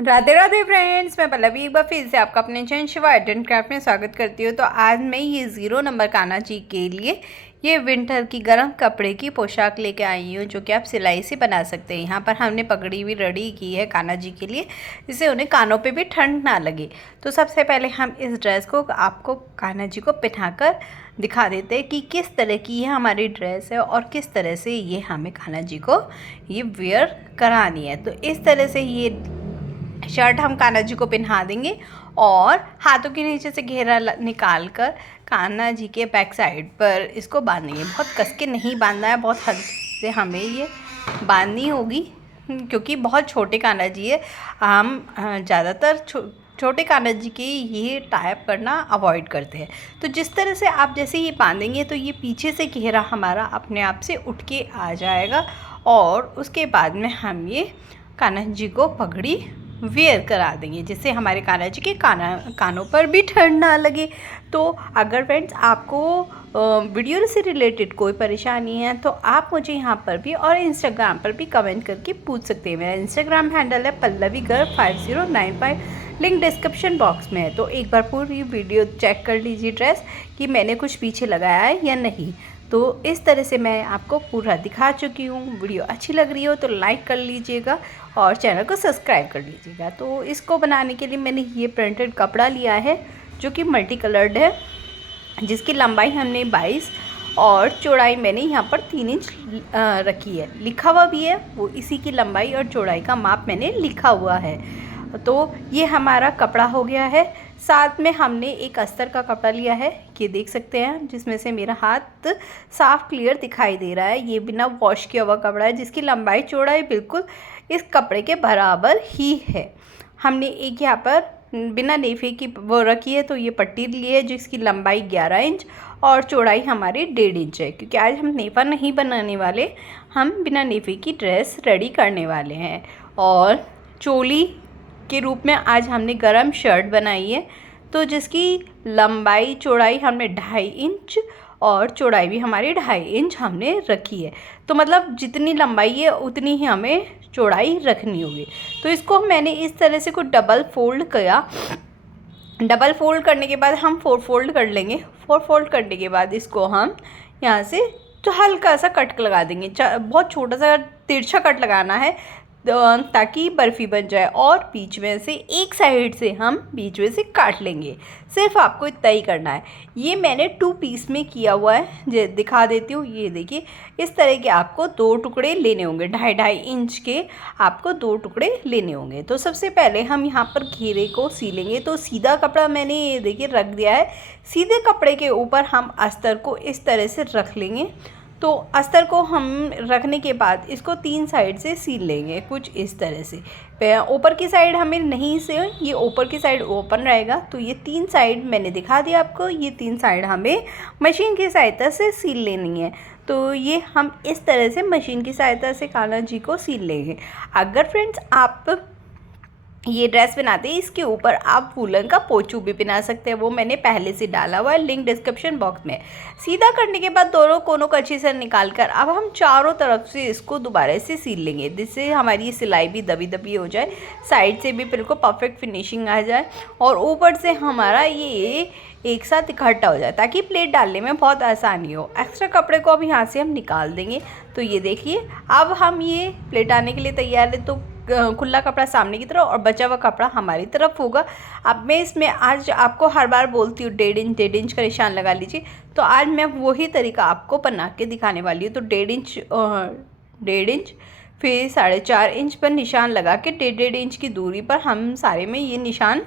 Radhe Radhe friends, मैं पल्लवी एक बार फिर से आपका अपने channel Shiva art and craft में स्वागत करती हूँ। तो आज मैं ये 0 नंबर कान्हा जी के लिए ये विंटर की गर्म कपड़े की पोशाक लेके आई हूँ, जो कि आप सिलाई से बना सकते हैं। यहाँ पर हमने पगड़ी भी रेडी की है कान्हा जी के लिए, जिससे उन्हें कानों पे भी ठंड ना लगे। तो सबसे पहले हम इस ड्रेस को आपको कान्हा जी को पहनाकर दिखा देते हैं कि किस तरह की ये हमारी ड्रेस है और किस तरह से ये हमें कान्हा जी को ये वेयर करानी है। तो इस तरह से ये शर्ट हम कान्हा जी को पहना देंगे और हाथों के नीचे से घेरा निकाल कर कान्हा जी के बैक साइड पर इसको बांधेंगे। बहुत कस के नहीं बांधना है, बहुत हल्के से हमें ये बांधनी होगी, क्योंकि बहुत छोटे कान्हा जी है। हम ज़्यादातर छोटे कान्हा जी के ये टाइप करना अवॉइड करते हैं। तो जिस तरह से आप जैसे ये बांधेंगे तो ये पीछे से घेरा हमारा अपने आप से उठ के आ जाएगा और उसके बाद में हम ये कान्हा जी को पगड़ी वेयर करा देंगे, जिससे हमारे कान्हा जी के कानों पर भी ठंड ना लगे। तो अगर फ्रेंड्स आपको वीडियो से रिलेटेड कोई परेशानी है तो आप मुझे यहाँ पर भी और इंस्टाग्राम पर भी कमेंट करके पूछ सकते हैं। मेरा इंस्टाग्राम हैंडल है Pallavi girl 5095, link description box में है। तो एक बार पूरी वीडियो चेक कर लीजिए ड्रेस कि मैंने कुछ पीछे लगाया है या नहीं। तो इस तरह से मैं आपको पूरा दिखा चुकी हूँ। वीडियो अच्छी लग रही हो तो लाइक कर लीजिएगा और चैनल को सब्सक्राइब कर लीजिएगा। तो इसको बनाने के लिए मैंने ये प्रिंटेड कपड़ा लिया है, जो कि मल्टी कलर्ड है, जिसकी लंबाई हमने 22 और चौड़ाई मैंने यहाँ पर 3 इंच रखी है। लिखा हुआ भी है, वो इसी की लंबाई और चौड़ाई का माप मैंने लिखा हुआ है। तो ये हमारा कपड़ा हो गया है। साथ में हमने एक अस्तर का कपड़ा लिया है, ये देख सकते हैं, जिसमें से मेरा हाथ साफ क्लियर दिखाई दे रहा है। ये बिना वॉश किया हुआ कपड़ा है, जिसकी लंबाई चौड़ाई बिल्कुल इस कपड़े के बराबर ही है। हमने एक यहाँ पर बिना नेफे की वो रखी है, तो ये पट्टी ली है जिसकी लंबाई 11 इंच और चौड़ाई हमारी 1.5 इंच है, क्योंकि आज हम नेफा नहीं बनाने वाले, हम बिना नेफे की ड्रेस रेडी करने वाले हैं। और चोली के रूप में आज हमने गरम शर्ट बनाई है, तो जिसकी लंबाई चौड़ाई हमने 2.5 इंच और चौड़ाई भी हमारी 2.5 इंच हमने रखी है। तो मतलब जितनी लंबाई है उतनी ही हमें चौड़ाई रखनी होगी। तो इसको मैंने इस तरह से कुछ डबल फोल्ड किया। डबल फोल्ड करने के बाद हम 4 फोल्ड कर लेंगे। 4 फोल्ड करने के बाद इसको हम यहाँ से तो हल्का सा कट लगा देंगे। बहुत छोटा सा तिरछा कट लगाना है ताकि बर्फ़ी बन जाए, और बीच में से एक साइड से हम बीच में से काट लेंगे। सिर्फ आपको इतना ही करना है। ये मैंने 2 पीस में किया हुआ है, दिखा देती हूँ। ये देखिए, इस तरह के आपको 2 टुकड़े लेने होंगे, 2.5 इंच के आपको 2 टुकड़े लेने होंगे। तो सबसे पहले हम यहाँ पर घेरे को सीलेंगे। तो सीधा कपड़ा मैंने ये देखिए रख दिया है। सीधे कपड़े के ऊपर हम अस्तर को इस तरह से रख लेंगे। तो अस्तर को हम रखने के बाद इसको 3 साइड से सील लेंगे, कुछ इस तरह से। ऊपर की साइड हमें नहीं से, ये ऊपर की साइड ओपन रहेगा। तो ये 3 साइड मैंने दिखा दिया आपको, ये 3 साइड हमें मशीन की सहायता से सील लेनी है। तो ये हम इस तरह से मशीन की सहायता से कान्हा जी को सील लेंगे। अगर फ्रेंड्स आप ये ड्रेस बनाते हैं, इसके ऊपर आप वूलन का पोंचू भी पहना सकते हैं, वो मैंने पहले से डाला हुआ है, लिंक डिस्क्रिप्शन बॉक्स में। सीधा करने के बाद दोनों कोनों को अच्छे से निकाल कर अब हम चारों तरफ से इसको दोबारा से सील लेंगे, जिससे हमारी ये सिलाई भी दबी दबी हो जाए, साइड से भी बिल्कुल परफेक्ट फिनिशिंग आ जाए और ऊपर से हमारा ये एक साथ इकट्ठा हो जाए, ताकि प्लेट डालने में बहुत आसानी हो। एक्स्ट्रा कपड़े को अब यहाँ से हम निकाल देंगे। तो ये देखिए, अब हम ये प्लेट आने के लिए तैयार है। तो खुला कपड़ा सामने की तरफ और बचा हुआ कपड़ा हमारी तरफ होगा। अब मैं इसमें आज आपको हर बार बोलती हूँ 1.5 इंच का निशान लगा लीजिए। तो आज मैं वही तरीका आपको बना के दिखाने वाली हूँ। तो 1.5 इंच फिर 4.5 इंच पर निशान लगा के 1.5 इंच की दूरी पर हम सारे में ये निशान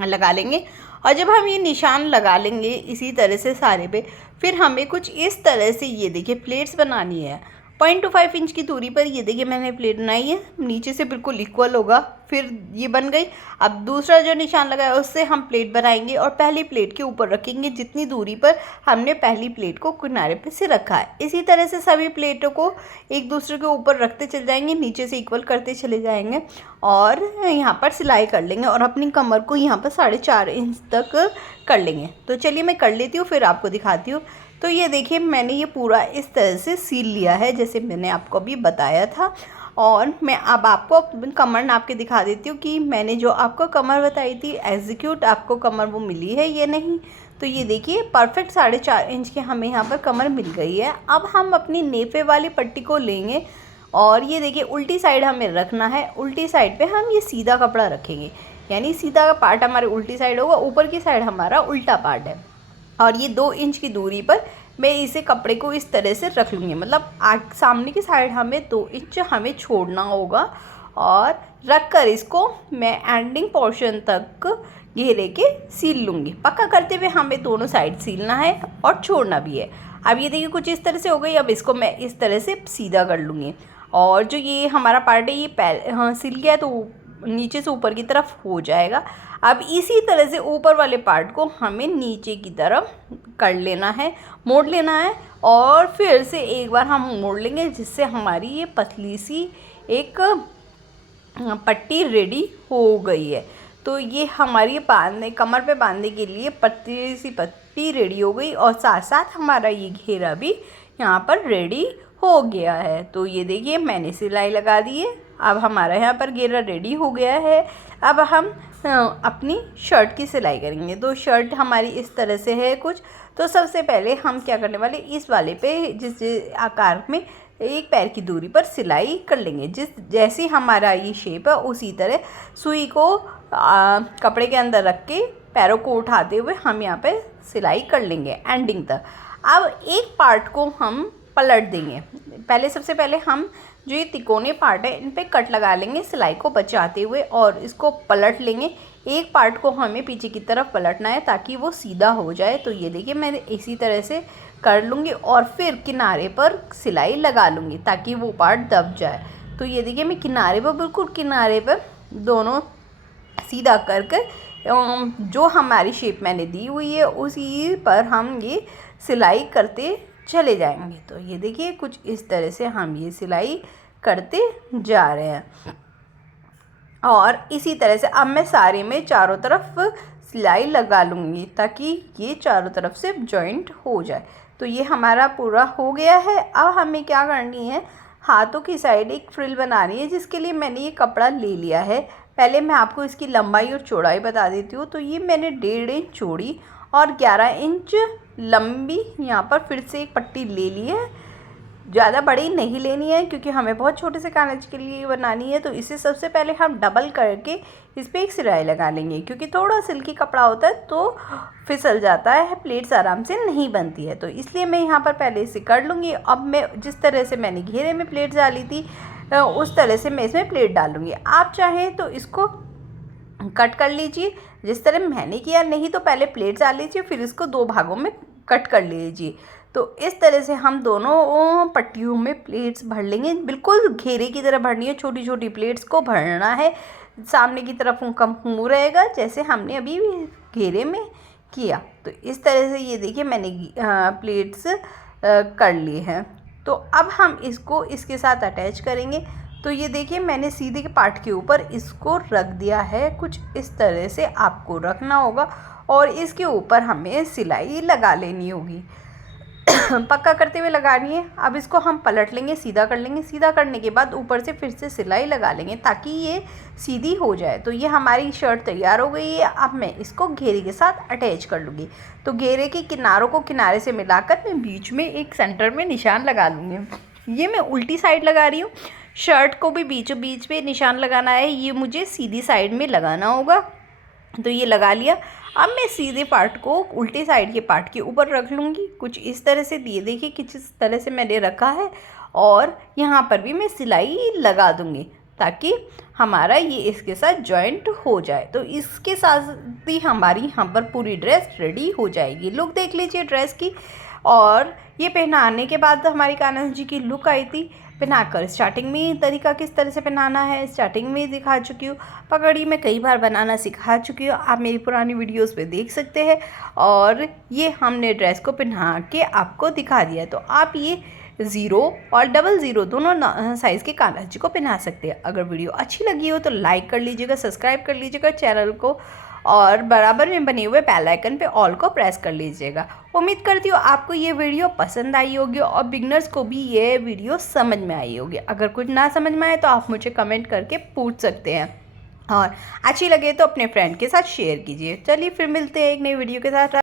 लगा लेंगे। और जब हम ये निशान लगा लेंगे इसी तरह से सारे पे, फिर हमें कुछ इस तरह से ये देखिए प्लेट्स बनानी है। 0.25 इंच की दूरी पर ये देखिए मैंने प्लेट बनाई है, नीचे से बिल्कुल इक्वल होगा, फिर ये बन गई। अब दूसरा जो निशान लगा है उससे हम प्लेट बनाएंगे और पहली प्लेट के ऊपर रखेंगे जितनी दूरी पर हमने पहली प्लेट को किनारे पे से रखा है। इसी तरह से सभी प्लेटों को एक दूसरे के ऊपर रखते चले जाएंगे, नीचे से इक्वल करते चले जाएंगे और यहाँ पर सिलाई कर लेंगे और अपनी कमर को यहाँ पर 4.5 इंच तक कर लेंगे। तो चलिए मैं कर लेती हूँ, फिर आपको दिखाती हूँ। तो ये देखिए मैंने ये पूरा इस तरह से सील लिया है, जैसे मैंने आपको अभी बताया था। और मैं अब आपको कमर नाप के दिखा देती हूँ कि मैंने जो आपको कमर बताई थी एग्जीक्यूट आपको कमर वो मिली है या नहीं। तो ये देखिए परफेक्ट 4.5 इंच की हमें यहाँ पर कमर मिल गई है। अब हम अपनी नेफे वाली पट्टी को लेंगे और ये देखिए उल्टी साइड हमें रखना है। उल्टी साइड पे हम ये सीधा कपड़ा रखेंगे, यानी सीधा का पार्ट हमारे उल्टी साइड होगा, ऊपर की साइड हमारा उल्टा पार्ट है। और ये 2 इंच की दूरी पर मैं इसे कपड़े को इस तरह से रख लूँगी, मतलब सामने की साइड हमें 2 इंच हमें छोड़ना होगा और रख कर इसको मैं एंडिंग पोर्शन तक घेरे के सील लूँगी। पक्का करते हुए हमें दोनों साइड सीलना है और छोड़ना भी है। अब ये देखिए कुछ इस तरह से हो गई। अब इसको मैं इस तरह से सीधा कर लूँगी और जो ये हमारा पार्ट है ये सिल गया तो नीचे से ऊपर की तरफ हो जाएगा। अब इसी तरह से ऊपर वाले पार्ट को हमें नीचे की तरफ कर लेना है, मोड़ लेना है और फिर से एक बार हम मोड़ लेंगे, जिससे हमारी ये पतली सी एक पट्टी रेडी हो गई है। तो ये हमारी कमर पे बांधने के लिए पतली सी पट्टी रेडी हो गई और साथ साथ हमारा ये घेरा भी यहाँ पर रेडी हो गया है। तो ये देखिए मैंने सिलाई लगा दी है। अब हमारा यहाँ पर घेरा रेडी हो गया है। अब हम अपनी शर्ट की सिलाई करेंगे। तो शर्ट हमारी इस तरह से है कुछ। तो सबसे पहले हम क्या करने वाले, इस वाले पे जिस आकार में एक पैर की दूरी पर सिलाई कर लेंगे। जैसी हमारा ये शेप है उसी तरह सुई को कपड़े के अंदर रख के पैरों को उठाते हुए हम यहाँ पे सिलाई कर लेंगे एंडिंग तक। अब एक पार्ट को हम पलट देंगे। सबसे पहले हम जो ये तिकोने पार्ट है इन पे कट लगा लेंगे सिलाई को बचाते हुए और इसको पलट लेंगे। एक पार्ट को हमें पीछे की तरफ पलटना है ताकि वो सीधा हो जाए। तो ये देखिए मैं इसी तरह से कर लूँगी और फिर किनारे पर सिलाई लगा लूँगी ताकि वो पार्ट दब जाए। तो ये देखिए मैं किनारे पर बिल्कुल किनारे पर दोनों सीधा कर जो हमारी शेप मैंने दी हुई है उसी पर हम ये सिलाई करते चले जाएंगे। तो ये देखिए कुछ इस तरह से हम ये सिलाई करते जा रहे हैं और इसी तरह से अब मैं सारे में चारों तरफ सिलाई लगा लूँगी ताकि ये चारों तरफ से जॉइंट हो जाए। तो ये हमारा पूरा हो गया है। अब हमें क्या करनी है, हाथों की साइड एक फ्रिल बनानी है, जिसके लिए मैंने ये कपड़ा ले लिया है। पहले मैं आपको इसकी लंबाई और चौड़ाई बता देती हूँ। तो ये मैंने 1.5 इंच चौड़ी और 11 इंच लंबी यहाँ पर फिर से एक पट्टी ले ली है। ज़्यादा बड़ी नहीं लेनी है क्योंकि हमें बहुत छोटे से कानज के लिए बनानी है। तो इसे सबसे पहले हम डबल करके इस पर एक सिलाई लगा लेंगे, क्योंकि थोड़ा सिल्की कपड़ा होता है तो फिसल जाता है, प्लेट्स आराम से नहीं बनती है। तो इसलिए मैं यहाँ पर पहले इसे कर लूँगी। अब मैं जिस तरह से मैंने घेरे में प्लेट्स डाली थी उस तरह से मैं इसमें प्लेट डालूँगी। आप चाहें तो इसको कट कर लीजिए जिस तरह मैंने किया, नहीं तो पहले प्लेट्स डाल लीजिए फिर इसको 2 भागों में कट कर लीजिए। तो इस तरह से हम दोनों पट्टियों में प्लेट्स भर लेंगे। बिल्कुल घेरे की तरह भरनी है, छोटी छोटी प्लेट्स को भरना है। सामने की तरफ उनका मुँह रहेगा जैसे हमने अभी घेरे में किया। तो इस तरह से ये देखिए मैंने प्लेट्स कर लिए हैं। तो अब हम इसको इसके साथ अटैच करेंगे। तो ये देखिए मैंने सीधे के पार्ट के ऊपर इसको रख दिया है। कुछ इस तरह से आपको रखना होगा और इसके ऊपर हमें सिलाई लगा लेनी होगी। पक्का करते हुए लगानी है। अब इसको हम पलट लेंगे, सीधा कर लेंगे। सीधा करने के बाद ऊपर से फिर से सिलाई लगा लेंगे ताकि ये सीधी हो जाए। तो ये हमारी शर्ट तैयार हो गई है। अब मैं इसको घेरे के साथ अटैच कर लूँगी। तो घेरे के किनारों को किनारे से मिलाकर मैं बीच में एक सेंटर में निशान लगा लूँगी। ये मैं उल्टी साइड लगा रही हूँ। शर्ट को भी बीचों बीच में निशान लगाना है, ये मुझे सीधी साइड में लगाना होगा। तो ये लगा लिया। अब मैं सीधे पार्ट को उल्टी साइड के पार्ट के ऊपर रख लूँगी कुछ इस तरह से। दिए देखिए किस तरह से मैंने रखा है और यहाँ पर भी मैं सिलाई लगा दूँगी ताकि हमारा ये इसके साथ जॉइंट हो जाए। तो इसके साथ ही हमारी यहाँ पर पूरी ड्रेस रेडी हो जाएगी। लुक देख लीजिए ड्रेस की। और ये पहनाने के बाद हमारी कान्हा जी की लुक आई थी। पहनाकर स्टार्टिंग में तरीका किस तरह से पहनाना है स्टार्टिंग में दिखा चुकी हूँ। पगड़ी में कई बार बनाना सिखा चुकी हूँ, आप मेरी पुरानी वीडियोस पे देख सकते हैं। और ये हमने ड्रेस को पहना के आपको दिखा दिया। तो आप ये 0 और 00 दोनों साइज़ के कान्हा जी को पहना सकते हैं। अगर वीडियो अच्छी लगी हो तो लाइक कर लीजिएगा, सब्सक्राइब कर लीजिएगा चैनल को और बराबर में बने हुए बेल आइकन पे ऑल को प्रेस कर लीजिएगा। उम्मीद करती हूँ आपको ये वीडियो पसंद आई होगी और बिगनर्स को भी ये वीडियो समझ में आई होगी। अगर कुछ ना समझ में आए तो आप मुझे कमेंट करके पूछ सकते हैं और अच्छी लगे तो अपने फ्रेंड के साथ शेयर कीजिए। चलिए फिर मिलते हैं एक नई वीडियो के साथ।